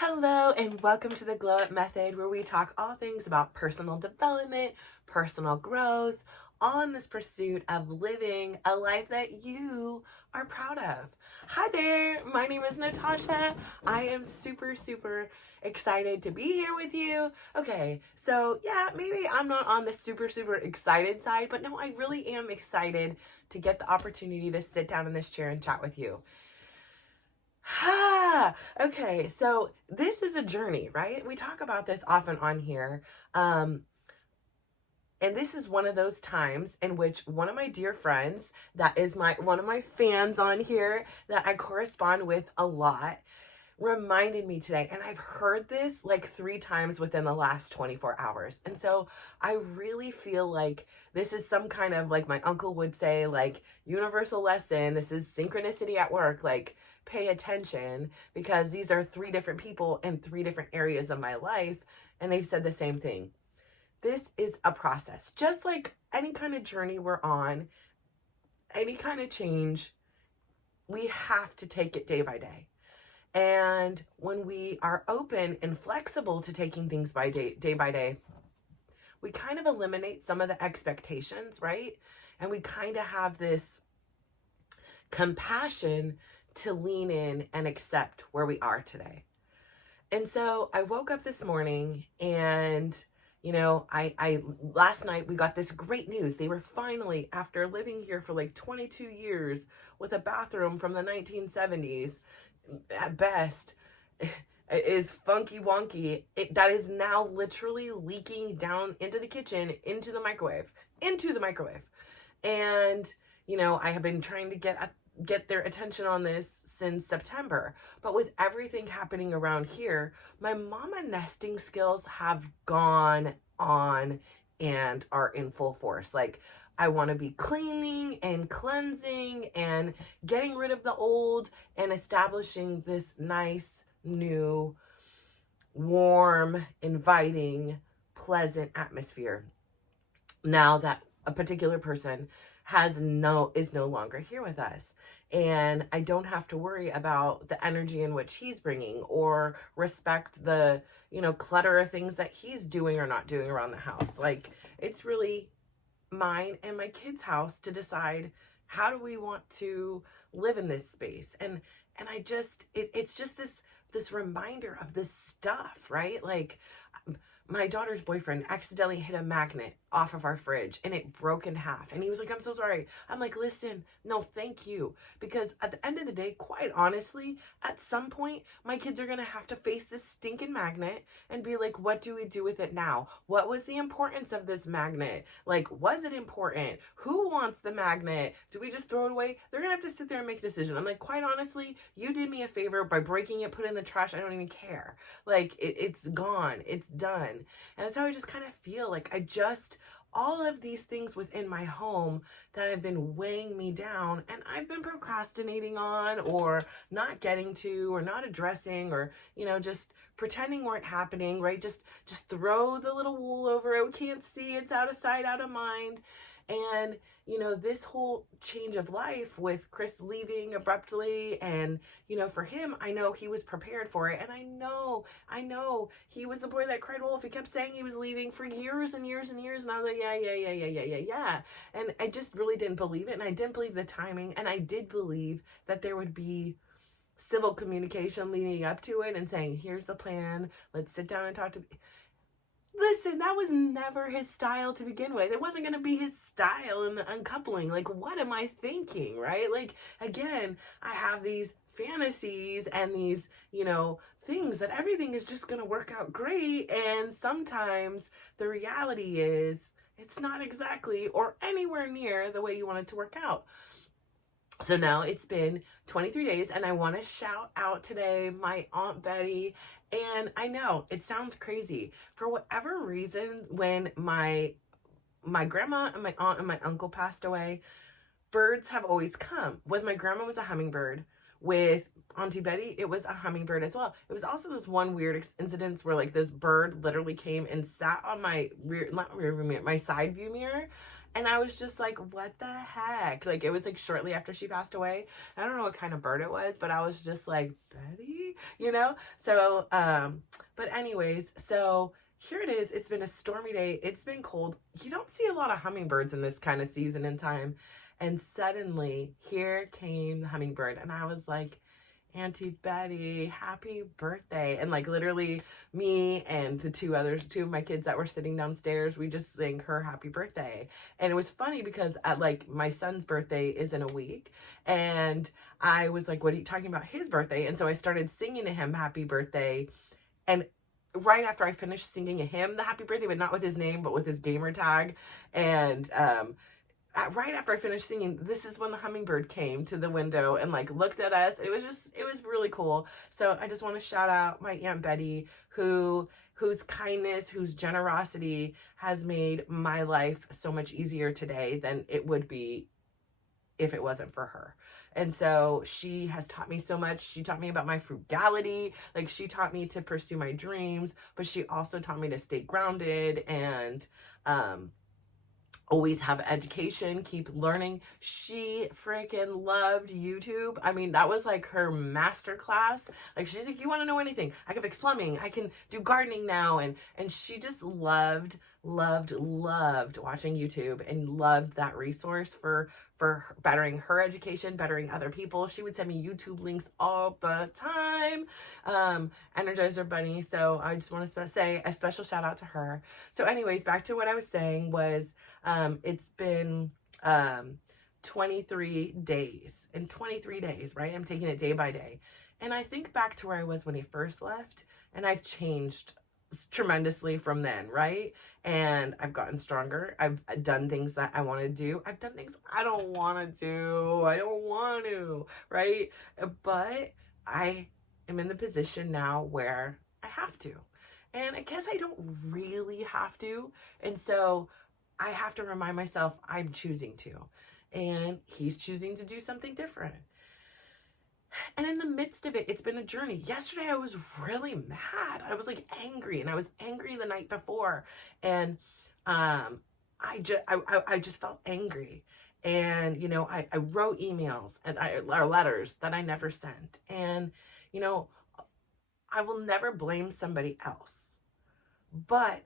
Hello, and welcome to the Glow Up Method, where we talk all things about personal development, personal growth, on this pursuit of living a life that you are proud of. Hi there, my name is Natasha. I am super excited to be here with you. Okay, so yeah, maybe I'm not on the super excited side, but no, I really am excited to get the opportunity to sit down in this chair and chat with you. Okay, so this is a journey, right? We talk about this often on here. And this is one of those times in which one of my dear friends, that is one of my fans on here that I correspond with a lot, reminded me today. And I've heard this like 3 times within the last 24 hours. And so I really feel like this is some kind of, like my uncle would say, like universal lesson. This is synchronicity at work. Like, pay attention, because these are 3 different people in 3 different areas of my life. And they've said the same thing. This is a process, just like any kind of journey we're on, any kind of change, we have to take it day by day. And when we are open and flexible to taking things by day by day, we kind of eliminate some of the expectations, right? And we kind of have this compassion to lean in and accept where we are today. And so I woke up this morning and, I last night we got this great news. They were finally, after living here for like 22 years with a bathroom from the 1970s, at best, is funky wonky. That is now literally leaking down into the kitchen, into the microwave. And, I have been trying to get their attention on this since September. But with everything happening around here, my mama nesting skills have gone on and are in full force. Like, I want to be cleaning and cleansing and getting rid of the old and establishing this nice, new, warm, inviting, pleasant atmosphere. Now that a particular person is no longer here with us, and I don't have to worry about the energy in which he's bringing, or respect the clutter of things that he's doing or not doing around the house. Like, it's really mine and my kids' house to decide, how do we want to live in this space. And I just it's just this reminder of this stuff, right? Like, my daughter's boyfriend accidentally hit a magnet off of our fridge and it broke in half. And he was like, I'm so sorry. I'm like, listen, no, thank you. Because at the end of the day, quite honestly, at some point, my kids are going to have to face this stinking magnet and be like, what do we do with it now? What was the importance of this magnet? Like, was it important? Who wants the magnet? Do we just throw it away? They're going to have to sit there and make a decision. I'm like, quite honestly, you did me a favor by breaking it, put it in the trash. I don't even care. Like, it's gone. It's done. And that's how I just kind of feel like all of these things within my home that have been weighing me down and I've been procrastinating on, or not getting to, or not addressing, or, just pretending weren't happening, right? Just throw the little wool over it. We can't see, it's out of sight, out of mind. And, this whole change of life with Chris leaving abruptly, and, for him, I know he was prepared for it. And I know he was the boy that cried wolf. He kept saying he was leaving for years and years and years. And I was like, yeah. And I just really didn't believe it. And I didn't believe the timing. And I did believe that there would be civil communication leading up to it and saying, here's the plan. Let's sit down and talk to... Listen, that was never his style to begin with. It wasn't going to be his style in the uncoupling. Like, what am I thinking, right? Like, again, I have these fantasies and these, things that everything is just going to work out great. And sometimes the reality is it's not exactly or anywhere near the way you want it to work out. So now it's been 23 days, and I want to shout out today my Aunt Betty. And I know it sounds crazy. For whatever reason, when my grandma and my aunt and my uncle passed away, birds have always come. With my grandma, it was a hummingbird. With Auntie Betty, it was a hummingbird as well. It was also this one weird incident where, like, this bird literally came and sat on my my side view mirror. And I was just like, what the heck? Like, it was like shortly after she passed away. I don't know what kind of bird it was, but I was just like, Betty, you know? So, but anyways, so here it is. It's been a stormy day. It's been cold. You don't see a lot of hummingbirds in this kind of season and time. And suddenly, here came the hummingbird. And I was like, Auntie Betty, happy birthday. And like literally me and the two of my kids that were sitting downstairs, we just sang her happy birthday. And it was funny because at like my son's birthday is in a week. And I was like, what are you talking about his birthday? And so I started singing to him happy birthday. And right after I finished singing him the happy birthday, but not with his name, but with his gamer tag. And right after I finished singing, this is when the hummingbird came to the window and like looked at us. It was really cool. So I just want to shout out my Aunt Betty, whose kindness, whose generosity has made my life so much easier today than it would be if it wasn't for her. And so she has taught me so much. She taught me about my frugality. Like, she taught me to pursue my dreams, but she also taught me to stay grounded and always have education, keep learning. She freaking loved YouTube. I mean, that was like her master class. Like, she's like, you want to know anything? I can fix plumbing. I can do gardening now. And she just loved watching YouTube and loved that resource for bettering her education, bettering other people. She would send me YouTube links all the time. Energizer Bunny. So I just want to say a special shout out to her. So anyways, back to what I was saying was, it's been 23 days. In 23 days, right? I'm taking it day by day. And I think back to where I was when he first left, and I've changed tremendously from then, right? And I've gotten stronger. I've done things that I want to do. I've done things I don't want to do. I don't want to, right? But I am in the position now where I have to. And I guess I don't really have to. And so I have to remind myself I'm choosing to. And he's choosing to do something different. And in the midst of it, it's been a journey. Yesterday, I was really mad. I was like angry, and I was angry the night before. And I just felt angry. And, you know, I wrote emails or letters that I never sent. And, you know, I will never blame somebody else. But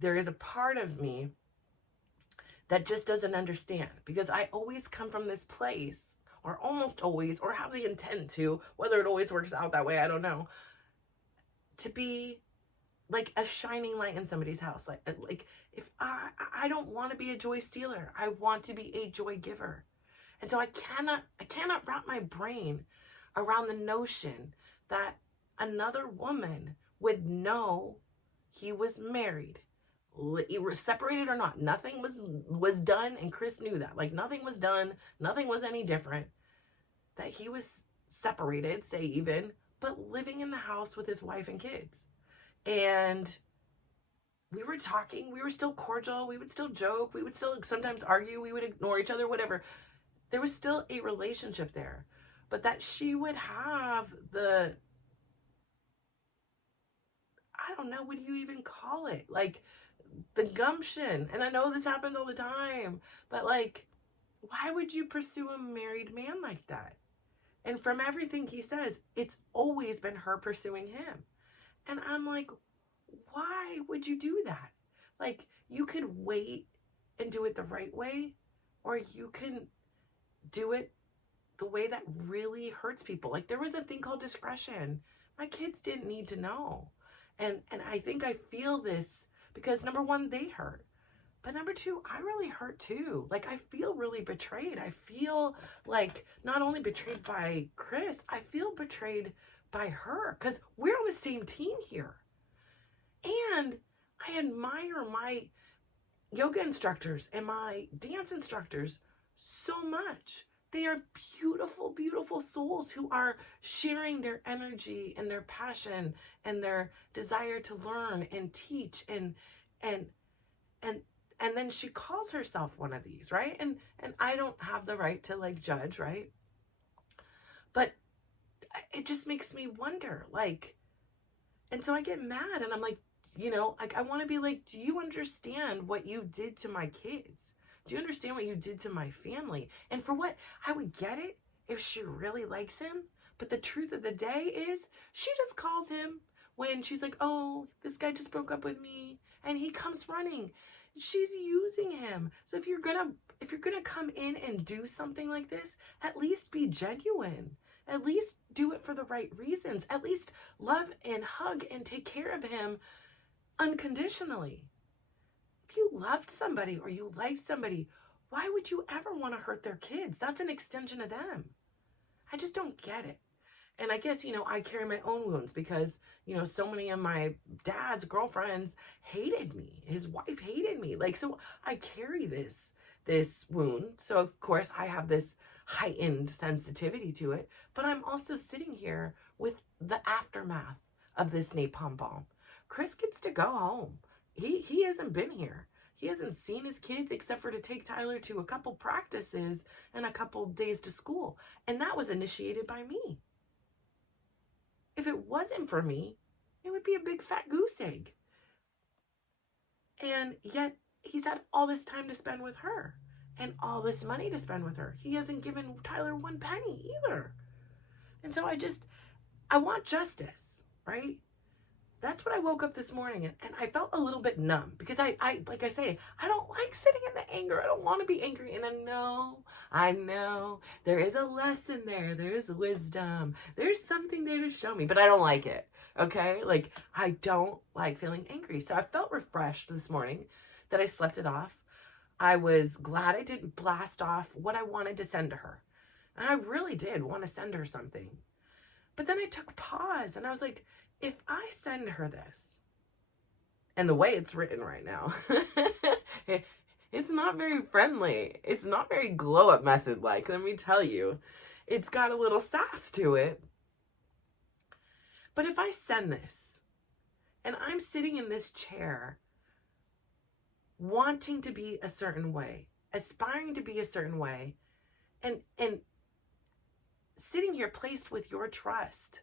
there is a part of me that just doesn't understand, because I always come from this place, or almost always, or have the intent to, whether it always works out that way, I don't know, to be like a shining light in somebody's house. Like if I don't want to be a joy stealer, I want to be a joy giver. And so I cannot wrap my brain around the notion that another woman would know he was married, separated or not. Nothing was done, and Chris knew that. Like, nothing was done, nothing was any different. That he was separated, say even, but living in the house with his wife and kids. And we were talking, we were still cordial, we would still joke, we would still sometimes argue, we would ignore each other, whatever. There was still a relationship there. But that she would have the, I don't know, what do you even call it? Like, the gumption. And I know this happens all the time, but like, why would you pursue a married man like that? And from everything he says, it's always been her pursuing him. And I'm like, why would you do that? Like, you could wait and do it the right way, or you can do it the way that really hurts people. Like, there was a thing called discretion. My kids didn't need to know. And I think I feel this because, number one, they hurt. But number two, I really hurt too. Like, I feel really betrayed. I feel like not only betrayed by Chris, I feel betrayed by her, because we're on the same team here. And I admire my yoga instructors and my dance instructors so much. They are beautiful, beautiful souls who are sharing their energy and their passion and their desire to learn and teach. And then she calls herself one of these, right? And I don't have the right to like judge, right? But it just makes me wonder, like, and so I get mad and I'm like, like I want to be like, do you understand what you did to my kids? Do you understand what you did to my family? And for what? I would get it if she really likes him. But the truth of the day is she just calls him when she's like, oh, this guy just broke up with me. And he comes running. She's using him. So if you're gonna come in and do something like this, at least be genuine. At least do it for the right reasons. At least love and hug and take care of him unconditionally. If you loved somebody or you liked somebody, why would you ever want to hurt their kids? That's an extension of them. I just don't get it. And I guess, I carry my own wounds because, so many of my dad's girlfriends hated me. His wife hated me. Like, so I carry this wound. So of course I have this heightened sensitivity to it, but I'm also sitting here with the aftermath of this napalm bomb. Chris gets to go home. He hasn't been here. He hasn't seen his kids except for to take Tyler to a couple practices and a couple days to school. And that was initiated by me. If it wasn't for me, it would be a big fat goose egg. And yet he's had all this time to spend with her and all this money to spend with her. He hasn't given Tyler one penny either. And so I want justice, right? That's what I woke up this morning and I felt a little bit numb because I like I say, I don't like sitting in the anger. I don't want to be angry. And I know there is a lesson there. There is wisdom. There's something there to show me, but I don't like it. Okay. Like I don't like feeling angry. So I felt refreshed this morning that I slept it off. I was glad I didn't blast off what I wanted to send to her. And I really did want to send her something. But then I took pause and I was like, if I send her this, and the way it's written right now, it's not very friendly. It's not very glow up method like, let me tell you. It's got a little sass to it. But if I send this, and I'm sitting in this chair, wanting to be a certain way, aspiring to be a certain way, and sitting here placed with your trust,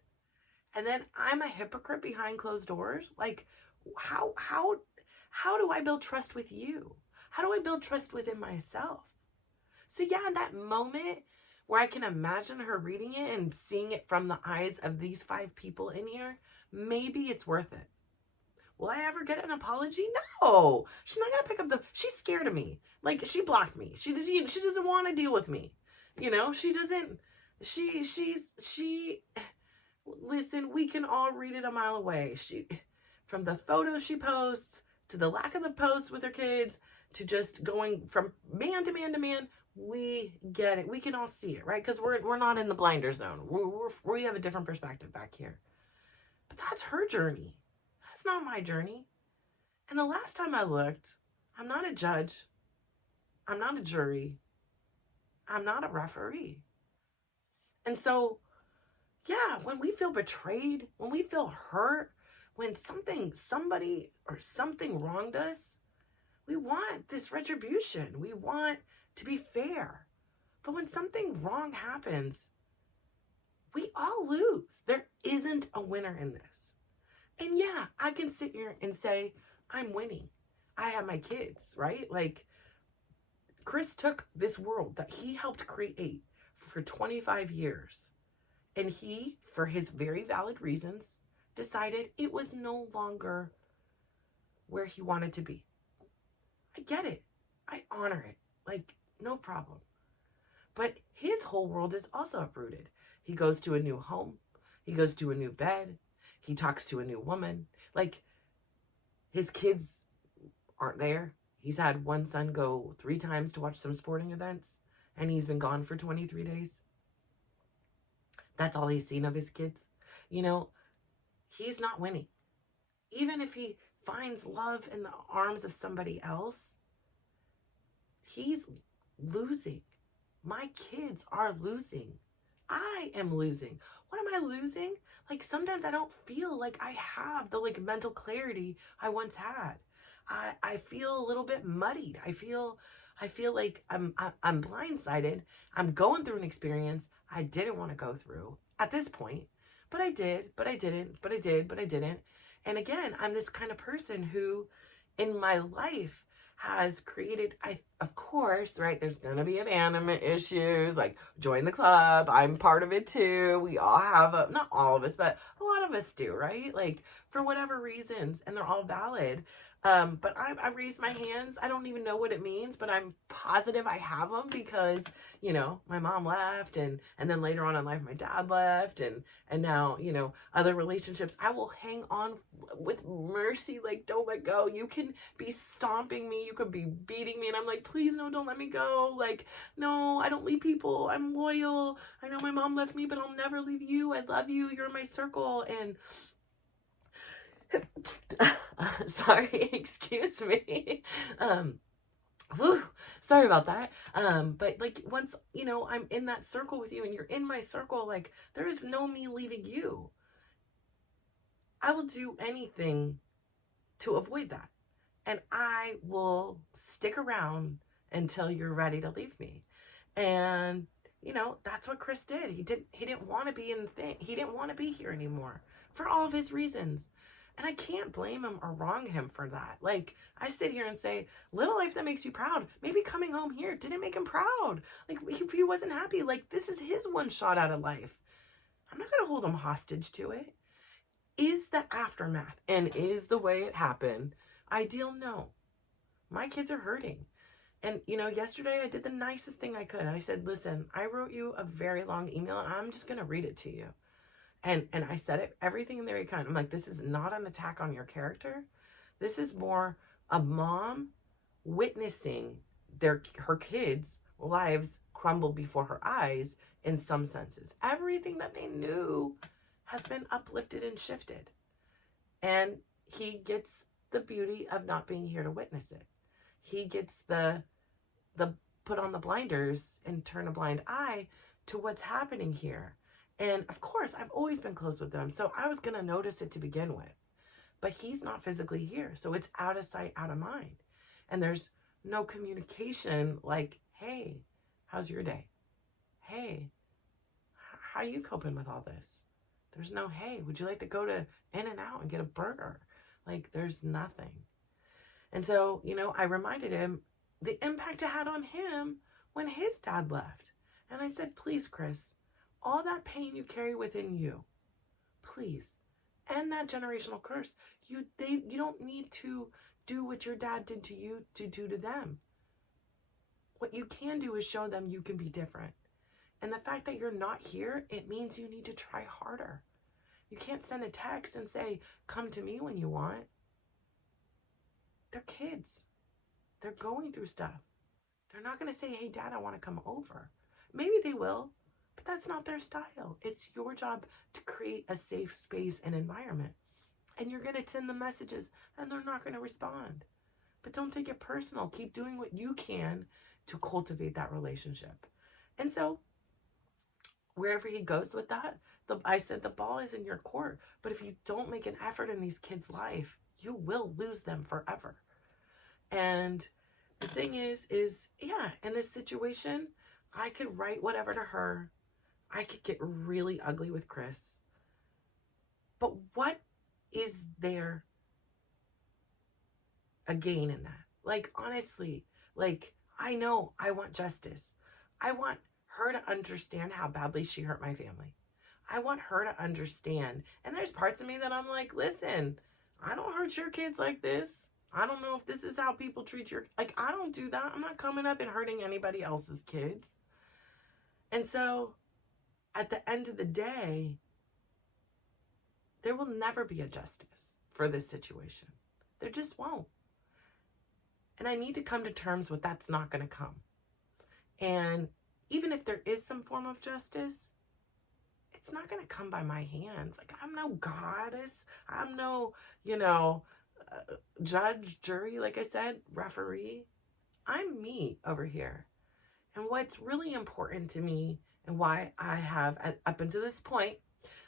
and then I'm a hypocrite behind closed doors. Like, how do I build trust with you? How do I build trust within myself? So yeah, in that moment where I can imagine her reading it and seeing it from the eyes of these 5 people in here, maybe it's worth it. Will I ever get an apology? No. She's not going to pick up she's scared of me. Like, she blocked me. She doesn't want to deal with me. She doesn't, listen, we can all read it a mile away. From the photos she posts, to the lack of the posts with her kids, to just going from man to man to man, we get it. We can all see it, right? Because we're not in the blinder zone. We have a different perspective back here. But that's her journey. That's not my journey. And the last time I looked, I'm not a judge. I'm not a jury. I'm not a referee. And so, yeah, when we feel betrayed, when we feel hurt, when somebody or something wronged us, we want this retribution. We want to be fair. But when something wrong happens, we all lose. There isn't a winner in this. And yeah, I can sit here and say, I'm winning. I have my kids, right? Like, Chris took this world that he helped create for 25 years. And he, for his very valid reasons, decided it was no longer where he wanted to be. I get it. I honor it. Like, no problem. But his whole world is also uprooted. He goes to a new home. He goes to a new bed. He talks to a new woman. Like, his kids aren't there. He's had one son go 3 times to watch some sporting events, and he's been gone for 23 days. That's all he's seen of his kids. He's not winning. Even if he finds love in the arms of somebody else, he's losing. My kids are losing. I am losing. What am I losing? Like, sometimes I don't feel like I have the mental clarity I once had. I feel a little bit muddied. I feel like I'm blindsided. I'm going through an experience I didn't want to go through at this point, but I did, but I didn't, but I did, but I didn't. And again, I'm this kind of person who in my life has created, of course, right, there's going to be abandonment issues, like join the club. I'm part of it too. We all have, not all of us, but a lot of us do, right? Like for whatever reasons, and they're all valid. But I raised my hands. I don't even know what it means, but I'm positive I have them because, my mom left and then later on in life, my dad left and now, other relationships. I will hang on with mercy. Like, don't let go. You can be stomping me. You could be beating me. And I'm like, please, no, don't let me go. Like, no, I don't leave people. I'm loyal. I know my mom left me, but I'll never leave you. I love you. You're in my circle. And sorry, excuse me. Whew, sorry about that. But like once, I'm in that circle with you and you're in my circle, like there is no me leaving you. I will do anything to avoid that. And I will stick around until you're ready to leave me. And, that's what Chris did. He didn't want to be in the thing. He didn't want to be here anymore for all of his reasons. And I can't blame him or wrong him for that. Like, I sit here and say, live a life that makes you proud. Maybe coming home here didn't make him proud. Like, if he wasn't happy, like, this is his one shot out of life. I'm not going to hold him hostage to it. Is the aftermath and is the way it happened ideal? No. My kids are hurting. And, yesterday I did the nicest thing I could. I said, listen, I wrote you a very long email and I'm just going to read it to you. And I said it, everything in there. I'm like, this is not an attack on your character. This is more a mom witnessing her kids' lives crumble before her eyes in some senses. Everything that they knew has been uplifted and shifted. And he gets the beauty of not being here to witness it. He gets the put on the blinders and turn a blind eye to what's happening here. And of course, I've always been close with them, so I was going to notice it to begin with. But he's not physically here, so it's out of sight, out of mind. And there's no communication like, hey, how's your day? Hey, how are you coping with all this? There's no, hey, would you like to go to In-N-Out and get a burger? Like, there's nothing. And so, I reminded him the impact it had on him when his dad left. And I said, please, Chris, all that pain you carry within you, please, end that generational curse. You don't need to do what your dad did to you to do to them. What you can do is show them you can be different. And the fact that you're not here, it means you need to try harder. You can't send a text and say, come to me when you want. They're kids. They're going through stuff. They're not going to say, hey, Dad, I want to come over. Maybe they will. But that's not their style. It's your job to create a safe space and environment. And you're going to send the messages and they're not going to respond. But don't take it personal. Keep doing what you can to cultivate that relationship. And so wherever he goes with that, I said the ball is in your court. But if you don't make an effort in these kids' life, you will lose them forever. And the thing is, yeah, in this situation, I could write whatever to her. I could get really ugly with Chris. But what is there a gain in that? Like, honestly, like, I know I want justice. I want her to understand how badly she hurt my family. I want her to understand. And there's parts of me that I'm like, listen, I don't hurt your kids like this. I don't know if this is how people treat like, I don't do that. I'm not coming up and hurting anybody else's kids. And so at the end of the day, there will never be a justice for this situation. There just won't. And I need to come to terms with that's not going to come. And even if there is some form of justice, it's not going to come by my hands. Like, I'm no goddess. I'm no, judge, jury, like I said, referee. I'm me over here. And what's really important to me and why I have, up until this point,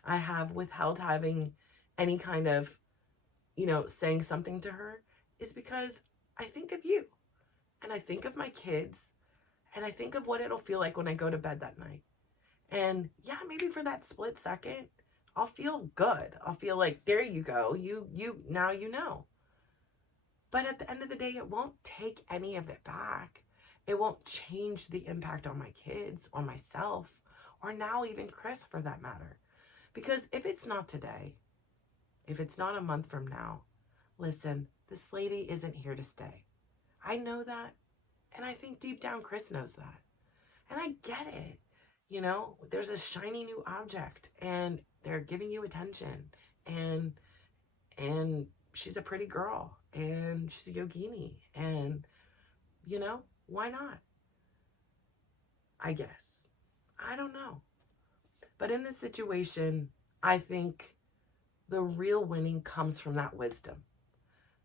I have withheld having any kind of, saying something to her is because I think of you and I think of my kids and I think of what it'll feel like when I go to bed that night. And yeah, maybe for that split second, I'll feel good. I'll feel like, there you go. Now you know. But at the end of the day, it won't take any of it back. It won't change the impact on my kids or myself, or now even Chris for that matter. Because if it's not today, if it's not a month from now, listen, this lady isn't here to stay. I know that. And I think deep down Chris knows that. And I get it. There's a shiny new object and they're giving you attention. And she's a pretty girl and she's a yogini. And, why not? I guess. I don't know. But in this situation, I think the real winning comes from that wisdom.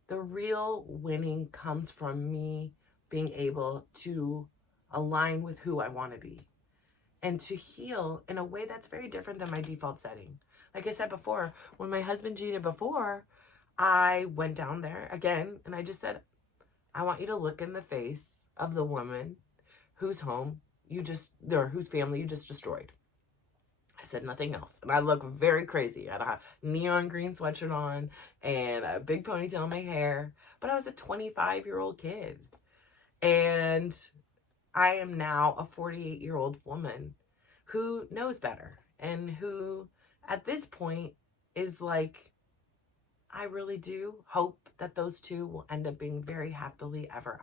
The real winning comes from me being able to align with who I want to be and to heal in a way that's very different than my default setting. Like I said before, when my husband cheated before, I went down there again and I just said, I want you to look in the face of the woman whose home whose family you just destroyed. I said nothing else. And I look very crazy. I had a neon green sweatshirt on and a big ponytail in my hair. But I was a 25-year-old kid. And I am now a 48-year-old woman who knows better. And who, at this point, is like, I really do hope that those two will end up being very happily ever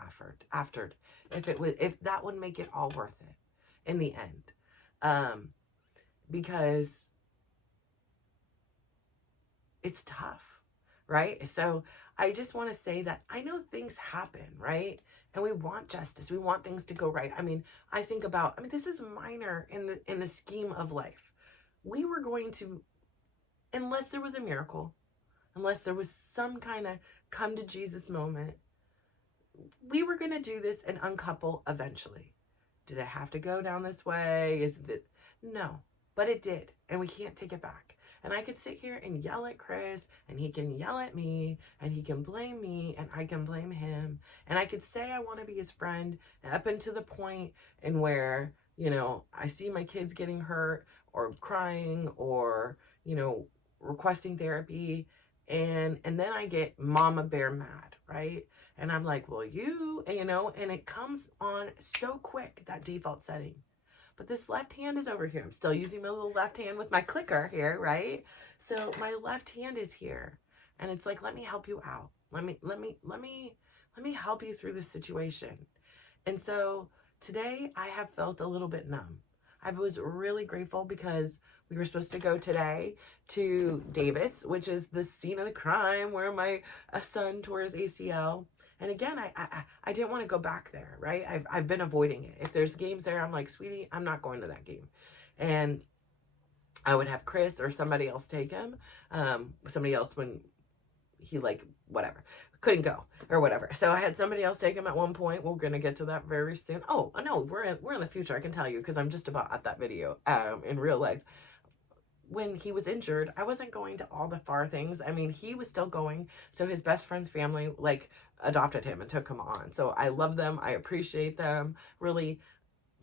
aftered. If that would make it all worth it in the end. Because it's tough, right? So I just want to say that I know things happen, right? And we want justice. We want things to go right. I think about, this is minor in the scheme of life. We were going to, unless there was a miracle, unless there was some kind of come to Jesus moment, we were going to do this and uncouple eventually. Did it have to go down this way? No, but it did. And we can't take it back. And I could sit here and yell at Chris and he can yell at me and he can blame me and I can blame him. And I could say I want to be his friend up until the point in where, I see my kids getting hurt or crying or, requesting therapy. And then I get mama bear mad, right? And I'm like, well, and it comes on so quick, that default setting. But this left hand is over here. I'm still using my little left hand with my clicker here, right? So my left hand is here. And it's like, let me help you out. Let me help you through this situation. And so today I have felt a little bit numb. I was really grateful because we were supposed to go today to Davis, which is the scene of the crime where my son tore his ACL. And again, I didn't want to go back there, right? I've been avoiding it. If there's games there, I'm like, sweetie, I'm not going to that game. And I would have Chris or somebody else take him. Somebody else when he whatever, couldn't go or whatever. So I had somebody else take him at one point. We're going to get to that very soon. Oh, no, we're in the future. I can tell you because I'm just about at that video in real life. When he was injured, I wasn't going to all the far things. He was still going. So his best friend's family adopted him and took him on. So I love them. I appreciate them. Really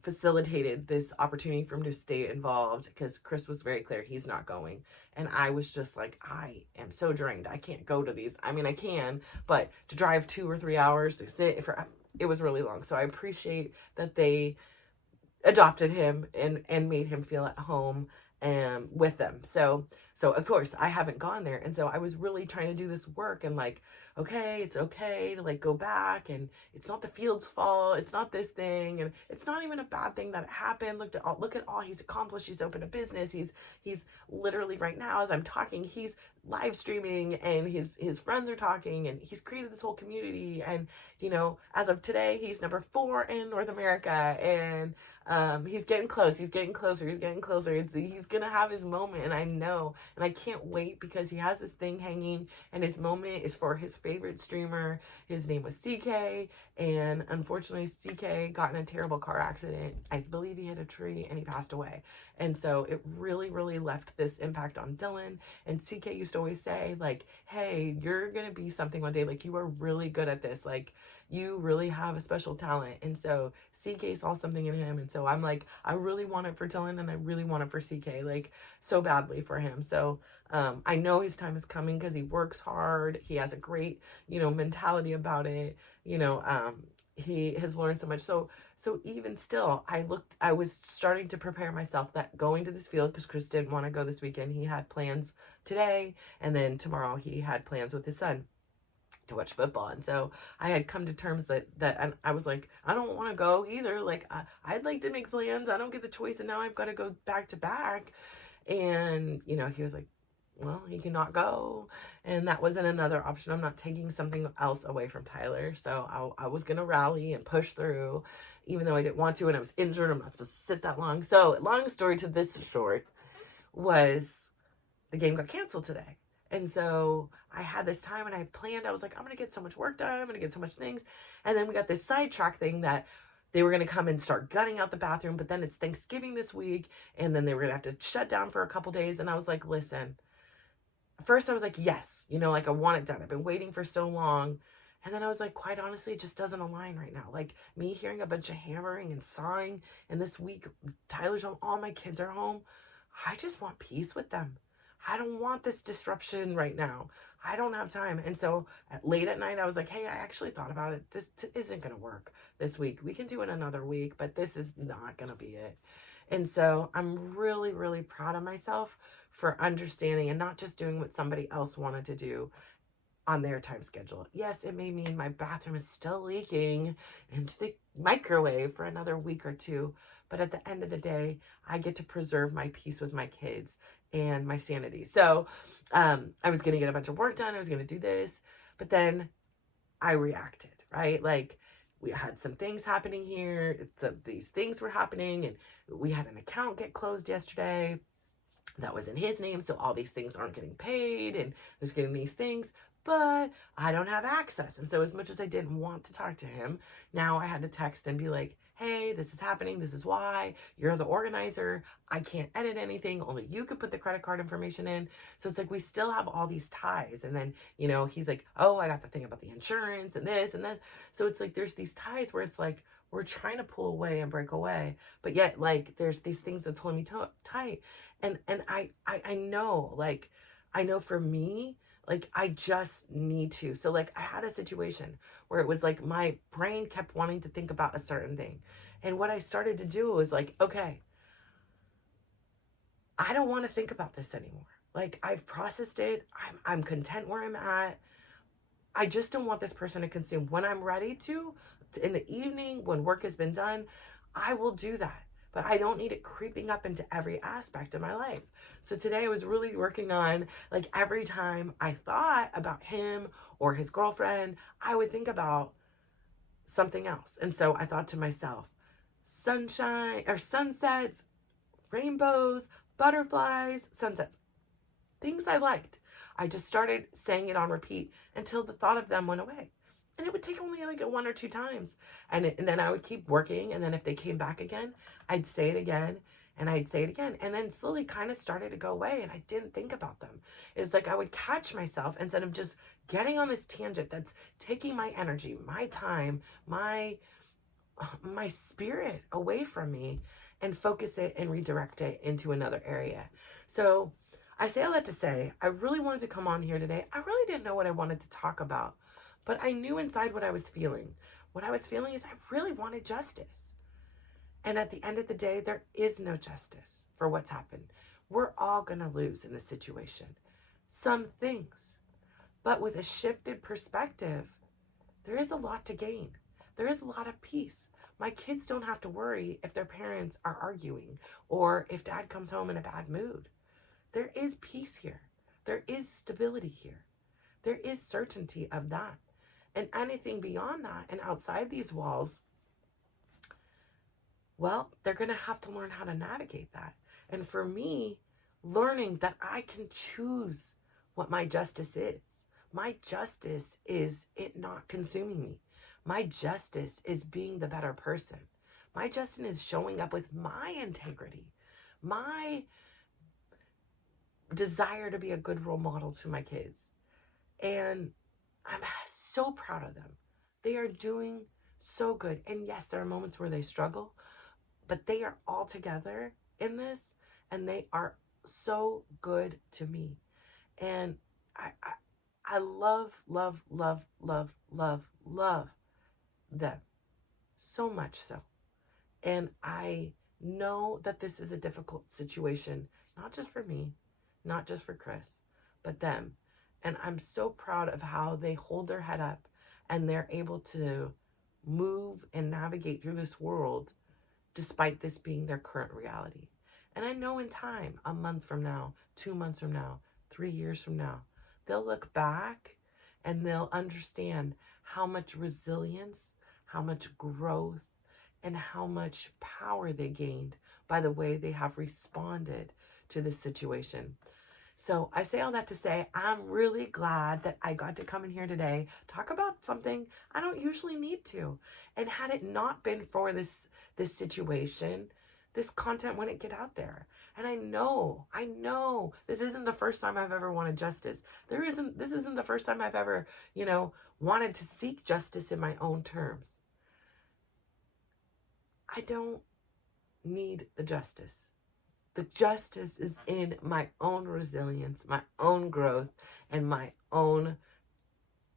facilitated this opportunity for him to stay involved because Chris was very clear he's not going. And I was just like, I am so drained. I can't go to these. I can, but to drive 2 or 3 hours to sit it was really long. So I appreciate that they adopted him and made him feel at home with them. So of course I haven't gone there. And so I was really trying to do this work and okay, it's okay to go back and it's not the field's fault. It's not this thing. And it's not even a bad thing that it happened. Look at all he's accomplished. He's opened a business. He's literally right now as I'm talking, he's live streaming and his friends are talking and he's created this whole community. And, as of today, he's number 4 in North America and he's getting close. He's getting closer. He's going to have his moment. And I know, and I can't wait because he has this thing hanging and his moment is for his favorite streamer. His name was CK. And unfortunately, CK got in a terrible car accident. I believe he hit a tree and he passed away. And so it really, really left this impact on Dylan. And CK used to always say hey, you're going to be something one day. You are really good at this. you really have a special talent. And so CK saw something in him. And so I'm like, I really want it for Dylan and I really want it for CK, like so badly for him. So I know his time is coming because he works hard. He has a great, mentality about it. He has learned so much. So even still, I was starting to prepare myself that going to this field, because Chris didn't want to go this weekend. He had plans today, and then tomorrow he had plans with his son to watch football. And so I had come to terms that I was like, I don't want to go either. Like, I'd like to make plans. I don't get the choice, and now I've got to go back to back. And, he was like, well, he cannot go. And that wasn't another option. I'm not taking something else away from Tyler. So I was going to rally and push through, even though I didn't want to, and I was injured. I'm not supposed to sit that long. So long story to this short was the game got canceled today. And so I had this time and I planned, I was like, I'm going to get so much work done. I'm going to get so much things. And then we got this sidetrack thing that they were going to come and start gutting out the bathroom, but then it's Thanksgiving this week. And then they were going to have to shut down for a couple days. And I was like, listen, first I was like, yes, like I want it done. I've been waiting for so long. And then I was like, quite honestly, it just doesn't align right now. Like me hearing a bunch of hammering and sawing. And this week, Tyler's home, all my kids are home. I just want peace with them. I don't want this disruption right now. I don't have time. And so late at night, I was like, hey, I actually thought about it. This isn't going to work this week. We can do it another week, but this is not going to be it. And so I'm really, really proud of myself for understanding and not just doing what somebody else wanted to do on their time schedule. Yes, it may mean my bathroom is still leaking into the microwave for another week or two. But at the end of the day, I get to preserve my peace with my kids and my sanity. So I was going to get a bunch of work done. I was going to do this. But then I reacted, right? Like we had some things happening here. These things were happening. And we had an account get closed yesterday that was in his name. So all these things aren't getting paid. And there's getting these things. But I don't have access. And so as much as I didn't want to talk to him, now I had to text and be like, hey, this is happening. This is why. You're the organizer. I can't edit anything. Only you could put the credit card information in. So it's like we still have all these ties. And then, he's like, oh, I got the thing about the insurance and this and that. So it's like there's these ties where it's like we're trying to pull away and break away. But yet, like, there's these things that's holding me tight. And I know, like, I know for me, like, I just need to. So, like, I had a situation where it was like my brain kept wanting to think about a certain thing. And what I started to do was like, okay, I don't want to think about this anymore. Like, I've processed it. I'm content where I'm at. I just don't want this person to consume. When I'm ready to in the evening, when work has been done, I will do that. But I don't need it creeping up into every aspect of my life. So today I was really working on, like, every time I thought about him or his girlfriend, I would think about something else. And so I thought to myself, sunshine or sunsets, rainbows, butterflies, sunsets, things I liked. I just started saying it on repeat until the thought of them went away. And it would take only like one or two times. And then I would keep working. And then if they came back again, I'd say it again and I'd say it again. And then slowly kind of started to go away. And I didn't think about them. It's like I would catch myself instead of just getting on this tangent that's taking my energy, my time, my spirit away from me, and focus it and redirect it into another area. So I say all that to say, I really wanted to come on here today. I really didn't know what I wanted to talk about. But I knew inside what I was feeling. What I was feeling is I really wanted justice. And at the end of the day, there is no justice for what's happened. We're all going to lose in this situation. Some things. But with a shifted perspective, there is a lot to gain. There is a lot of peace. My kids don't have to worry if their parents are arguing or if dad comes home in a bad mood. There is peace here. There is stability here. There is certainty of that. And anything beyond that and outside these walls, well, they're going to have to learn how to navigate that. And for me, learning that I can choose what my justice is. My justice is it not consuming me. My justice is being the better person. My justice is showing up with my integrity, my desire to be a good role model to my kids. And I'm so proud of them. They are doing so good. And yes, there are moments where they struggle, but they are all together in this, and they are so good to me. And I love, love, love, love, love, love them so much so. And I know that this is a difficult situation, not just for me, not just for Chris, but them. And I'm so proud of how they hold their head up and they're able to move and navigate through this world despite this being their current reality. And I know in time, a month from now, 2 months from now, 3 years from now, they'll look back and they'll understand how much resilience, how much growth, and how much power they gained by the way they have responded to this situation. So I say all that to say, I'm really glad that I got to come in here today, talk about something I don't usually need to. And had it not been for this situation, this content wouldn't get out there. And I know this isn't the first time I've ever wanted justice. This isn't the first time I've ever, wanted to seek justice in my own terms. I don't need the justice. The justice is in my own resilience, my own growth, and my own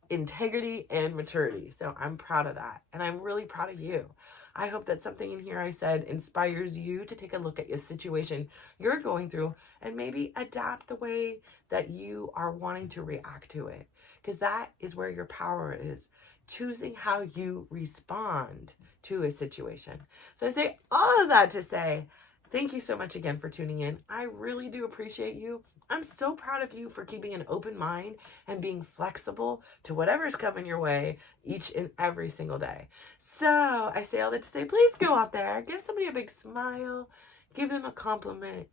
integrity and maturity. So I'm proud of that. And I'm really proud of you. I hope that something in here I said inspires you to take a look at your situation you're going through and maybe adapt the way that you are wanting to react to it. Because that is where your power is. Choosing how you respond to a situation. So I say all of that to say, thank you so much again for tuning in. I really do appreciate you. I'm so proud of you for keeping an open mind and being flexible to whatever's coming your way each and every single day. So I say all that to say, please go out there, give somebody a big smile, give them a compliment,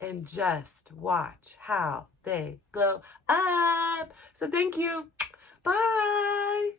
and just watch how they glow up. So thank you. Bye.